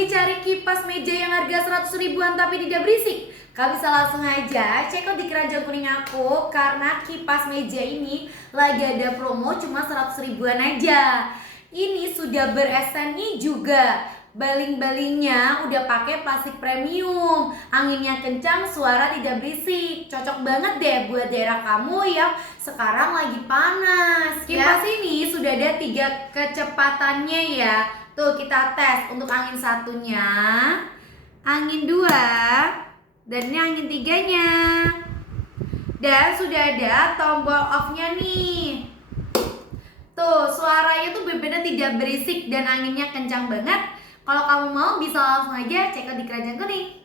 Lagi cari kipas meja yang harga 100 ribuan tapi tidak berisik? Kau bisa langsung aja check out di keranjang kuning aku, karena kipas meja ini lagi ada promo cuma 100 ribuan aja. Ini sudah ber-SNI juga. Baling-balingnya udah pakai plastik premium, anginnya kencang, suara tidak berisik. Cocok banget deh buat daerah kamu yang sekarang lagi panas. Kipas ini sudah ada 3 kecepatannya ya. Tuh kita tes untuk angin satunya, angin 2, dan ini angin 3-nya. Dan sudah ada tombol off-nya nih. Tuh suaranya tuh benar-benar tidak berisik dan anginnya kencang banget. Kalau kamu mau bisa langsung aja cek out di keranjang kuning.